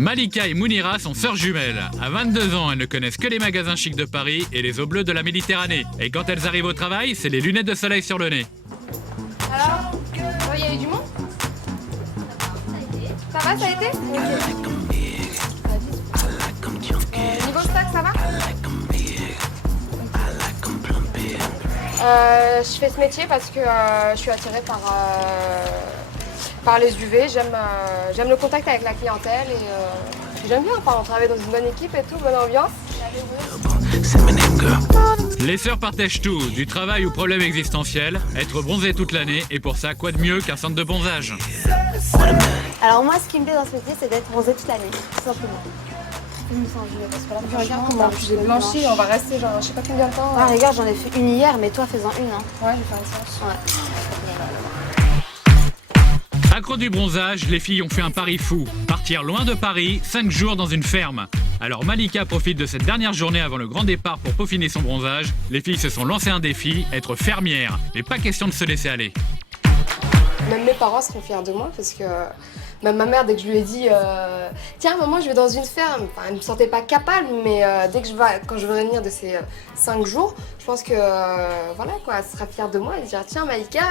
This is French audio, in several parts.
Malika et Mounira sont sœurs jumelles. À 22 ans, elles ne connaissent que les magasins chics de Paris et les eaux bleues de la Méditerranée. Et quand elles arrivent au travail, c'est les lunettes de soleil sur le nez. Alors, il y a eu du monde? Ça va, ça a été? Niveau stock, ça va? Je fais ce métier parce que je suis attirée par les UV. J'aime le contact avec la clientèle et j'aime bien. Enfin, on travaille dans une bonne équipe et tout, bonne ambiance. Les sœurs partagent tout, du travail aux problèmes existentiels, être bronzées toute l'année, et pour ça, quoi de mieux qu'un centre de bronzage? Alors moi, ce qui me plaît dans ce métier, c'est d'être bronzée toute l'année, tout simplement. Je me sens mieux parce que là, Regarde comment j'ai blanchi, on va rester genre je sais pas combien de temps. Ah, regarde, j'en ai fait une hier, mais toi, fais-en une. Hein. Ouais, je vais faire une séance. Ouais. Accro du bronzage, les filles ont fait un pari fou. Partir loin de Paris, 5 jours dans une ferme. Alors Malika profite de cette dernière journée avant le grand départ pour peaufiner son bronzage. Les filles se sont lancées un défi, être fermières. Mais pas question de se laisser aller. Même mes parents seront fiers de moi parce que même ma mère, dès que je lui ai dit tiens maman je vais dans une ferme, enfin, elle ne me sentait pas capable, mais quand je vais revenir de ces 5 jours, je pense que voilà quoi, elle sera fière de moi et dire tiens Malika,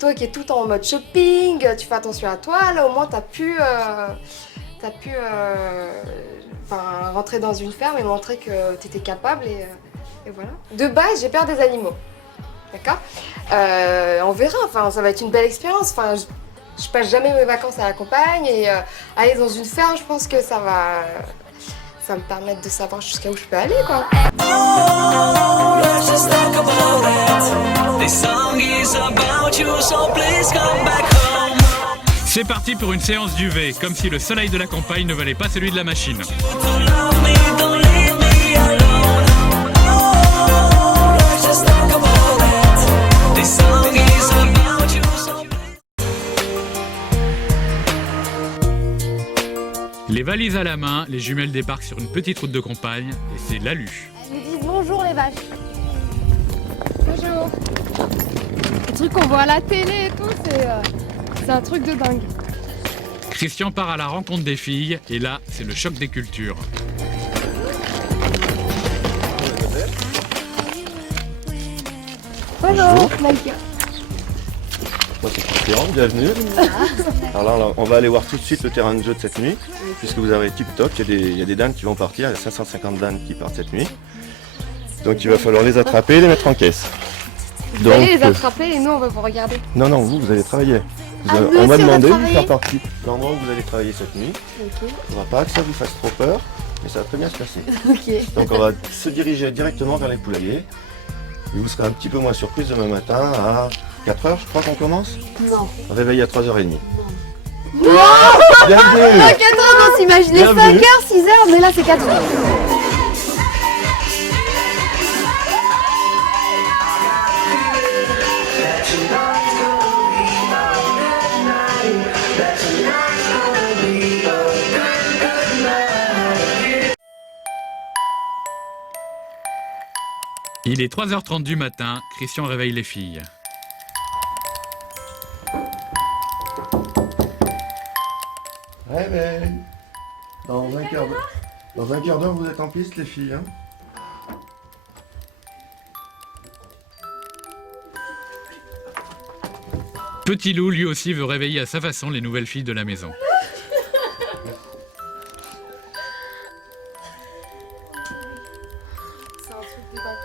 toi qui es tout le temps en mode shopping, tu fais attention à toi, là au moins t'as pu rentrer dans une ferme et montrer que tu étais capable et voilà. De base j'ai peur des animaux. D'accord, on verra, enfin, ça va être une belle expérience. Enfin, je passe jamais mes vacances à la campagne et aller dans une ferme, je pense que ça va me permettre de savoir jusqu'à où je peux aller, quoi. C'est parti pour une séance d'UV, comme si le soleil de la campagne ne valait pas celui de la machine. Les valises à la main, les jumelles débarquent sur une petite route de campagne et c'est l'alu. Elles nous disent bonjour les vaches. Bonjour. Le truc qu'on voit à la télé et tout, c'est un truc de dingue. Christian part à la rencontre des filles et là, c'est le choc des cultures. Bonjour, Malika. Moi c'est Christian, bienvenue. Alors là, on va aller voir tout de suite le terrain de jeu de cette nuit, puisque vous avez TikTok, il y a des dames qui vont partir, il y a 550 dames qui partent cette nuit. Donc il va falloir les attraper et les mettre en caisse. Vous allez les attraper et nous on va vous regarder. Non, vous allez travailler. Nous on m'a aussi, demandé on va de vous faire travailler. partie de l'endroit où vous allez travailler cette nuit. Ok. On va pas que ça vous fasse trop peur, mais ça va très bien se passer. Ok. Donc on va se diriger directement vers les poulaillers. Et vous serez un petit peu moins surprise demain matin à 4h, je crois qu'on commence. Non. Réveil à 3h30. Non. Bienvenue. 4 heures, on s'imaginait 5 Bienvenue. heures, 6 heures, mais là c'est 4 heures. Il est 3h30 du matin, Christian réveille les filles. Réveil. Dans un quart d'heure, vous êtes en piste les filles. Hein. Petit Loup, lui aussi, veut réveiller à sa façon les nouvelles filles de la maison. C'est un truc de dingue.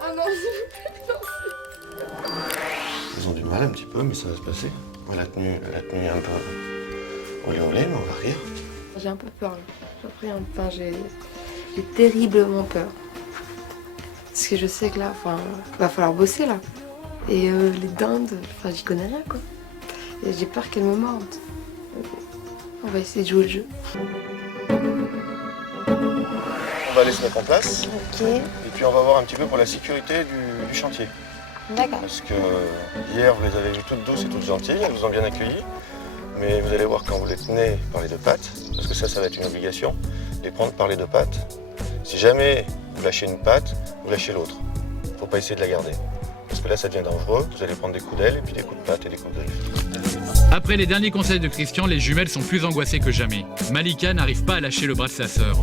Oh non, s'il vous plaît, non. Ils ont du mal un petit peu, mais ça va se passer. Elle a tenu un peu olé olé, mais on va rire. J'ai un peu peur là. J'ai terriblement peur. Parce que je sais que là, va falloir bosser là. Et les dindes, j'y connais rien quoi. Et j'ai peur qu'elles me mordent. On va essayer de jouer le jeu. On va aller se mettre en place. Ok. Et puis on va voir un petit peu pour la sécurité du chantier. D'accord. Parce que hier, vous les avez vues toutes douces et toutes gentilles, elles vous ont bien accueillis. Mais vous allez voir quand vous les tenez par les deux pattes, parce que ça va être une obligation, les prendre par les deux pattes. Si jamais vous lâchez une patte, vous lâchez l'autre. Il ne faut pas essayer de la garder. Parce que là, ça devient dangereux. Vous allez prendre des coups d'aile, et puis des coups de patte et des coups de griffe. Après les derniers conseils de Christian, les jumelles sont plus angoissées que jamais. Malika n'arrive pas à lâcher le bras de sa sœur.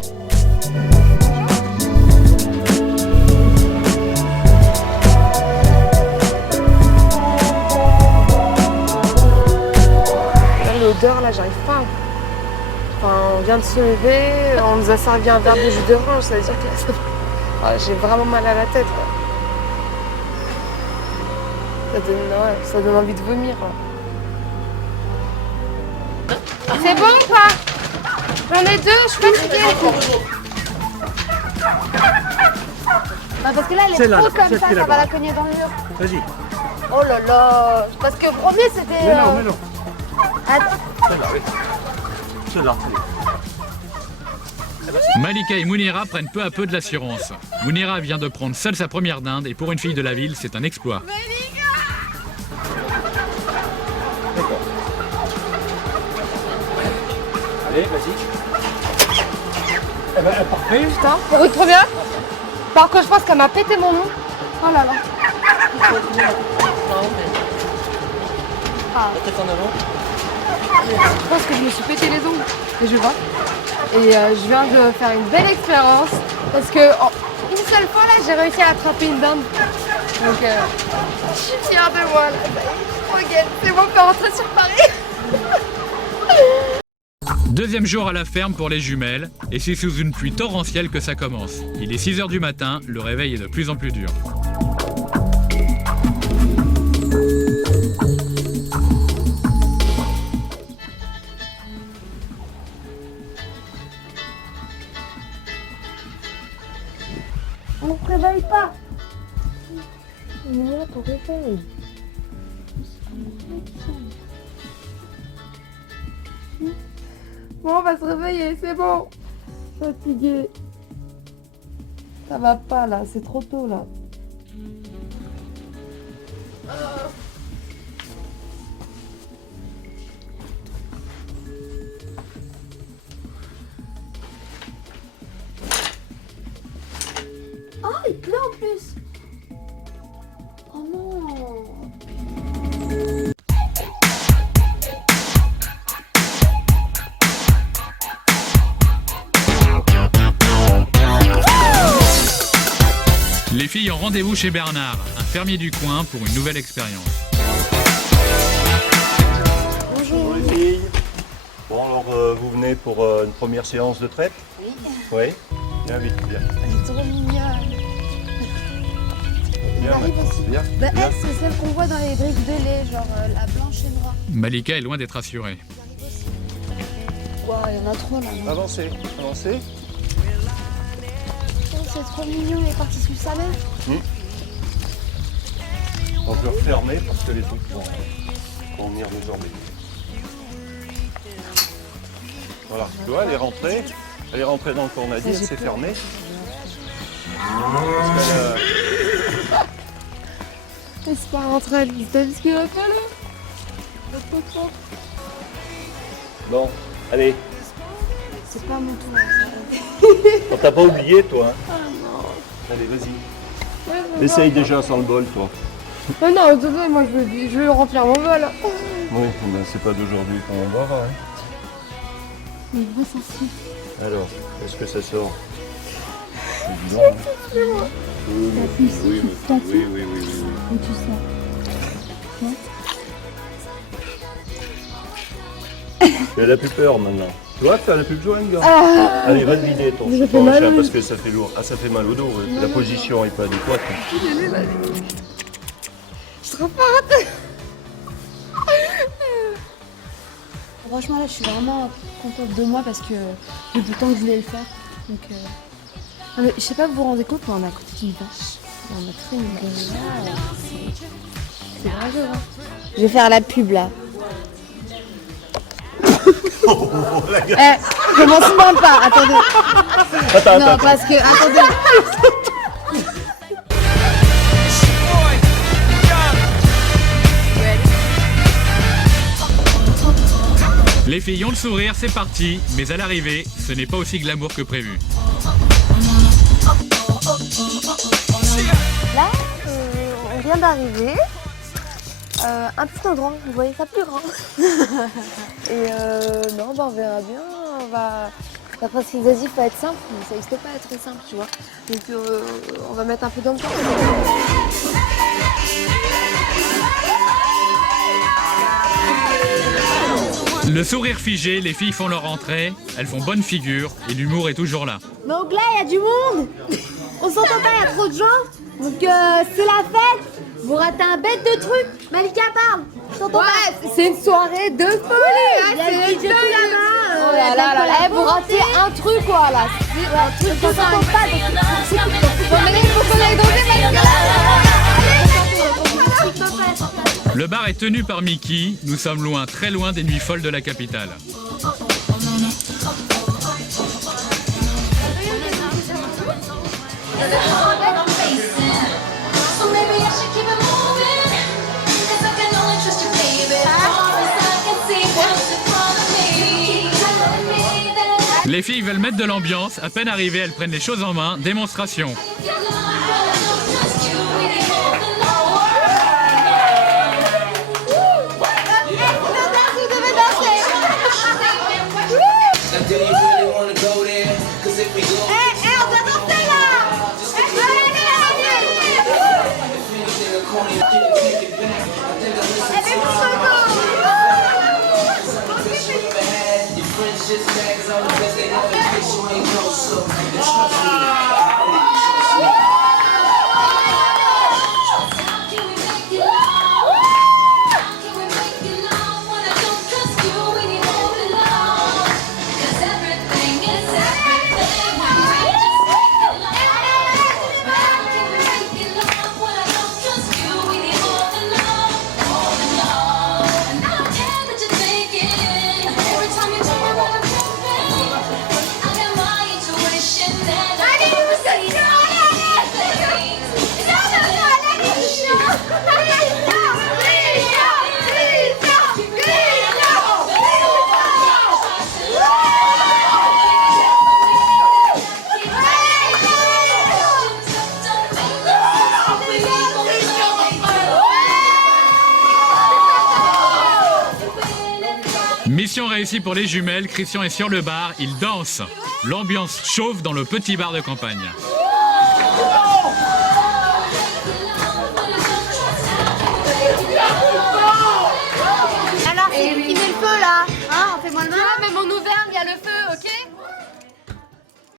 L'odeur là, j'arrive pas. Enfin, on vient de se lever, on nous a servi un verre de jus d'orange, ça veut dire que j'ai vraiment mal à la tête. Quoi. Ça donne envie de vomir. C'est bon ou pas? J'en ai deux, je suis fatiguée. Bah parce que là, elle est trop comme ça va la cogner dans le mur. Vas-y. Oh là là. Parce que le premier, c'était... Mais non. Attends. Celle-là. Malika et Mounira prennent peu à peu de l'assurance. Mounira vient de prendre seule sa première dinde et pour une fille de la ville, c'est un exploit. D'accord. Allez, vas-y. Eh ben, parfait. Putain, pour une première. Par contre, je pense qu'elle m'a pété mon nom. Oh là là. Je pense que je me suis pété les ongles. Et je vois. Et je viens de faire une belle expérience. Parce que une seule fois là, j'ai réussi à attraper une dinde. Donc je suis fière de moi là. Regarde, c'est bon, on peut rentrer sur Paris. Deuxième jour à la ferme pour les jumelles, et c'est sous une pluie torrentielle que ça commence. Il est 6 h du matin, le réveil est de plus en plus dur. On ne se réveille pas. On est là pour réveiller. Bon, on va se réveiller, c'est bon. Fatiguée. Ça va pas là, c'est trop tôt là. Oh, il pleut en plus. Oh non. Les filles ont rendez-vous chez Bernard, un fermier du coin, pour une nouvelle expérience. Bonjour les filles. Bon alors vous venez pour une première séance de traite? Oui. Oui. Bien vite, bien. Elle est trop mignonne. Bien, arrive aussi. bien. Bah, bien. elle, c'est celle qu'on voit dans les briques de lait, genre la blanche et noire. Malika est loin d'être rassurée. Wow, il y en a trop là. Non. Avancez, avancez. Oh, c'est trop mignon, il est parti suivre sa mère. On peut refermer parce que les trucs vont venir nous embêter. Voilà, tu vois, elle est rentrée. Elle est rentrée dans le cornadier, c'est fermé. Parce qu'elle, Laisse pas rentrer, elle dit ce qu'il va falloir. Bon, allez. C'est pas mon tour. On t'a pas oublié, toi. Hein. Allez, vas-y. Essaye déjà sans le bol, toi. Non, désolé, moi je veux remplir mon bol. Oui, ben, c'est pas d'aujourd'hui qu'on boira. Hein. Mais moi, sensible. Alors, est-ce que ça sort? C'est évident. Hein. Oui. Et tu sais. Elle a plus peur maintenant. Tu vois que t'as la plus besoin, gars. Allez, va te vider ton Ça fait ton mal chien au parce que ça fait lourd. Ah, ça fait mal au dos. Ouais. La position est pas adéquate. Je te rapporte. Franchement, là, je suis vraiment contente de moi parce que depuis le temps que je voulais le faire. Donc, non, mais je sais pas, vous vous rendez compte, mais on est à côté d'une vache. Et on a créé une vache. C'est rageux, hein. Je vais faire la pub, là. Commence même pas, attendez. Non, parce que, attendez. Les filles ont le sourire, c'est parti, mais à l'arrivée, ce n'est pas aussi glamour que prévu. Là, on vient d'arriver. Un petit endroit, vous voyez ça plus grand. Et non, bah, on verra bien. D'après ce qu'ils ont dit, il faut être simple, mais ça n'existe pas à être très simple, tu vois. Donc on va mettre un peu d'ambiance. Le sourire figé, les filles font leur entrée, elles font bonne figure et l'humour est toujours là. Donc là, il y a du monde. On s'entend pas, il y a trop de gens. Donc c'est la fête. Vous ratez un bête de truc. Malika parle. Ouais, c'est une soirée de folie, hein, c'est DJ là-bas. Oh là là là là, vous ratez un truc quoi là. C'est un truc qu'on s'entend pas. Bon, mais il faut qu'on aille danser Le bar est tenu par Mickey, nous sommes loin, très loin des nuits folles de la capitale. Les filles veulent mettre de l'ambiance, à peine arrivées, elles prennent les choses en main, démonstration. Mission réussie pour les jumelles, Christian est sur le bar, il danse. L'ambiance chauffe dans le petit bar de campagne.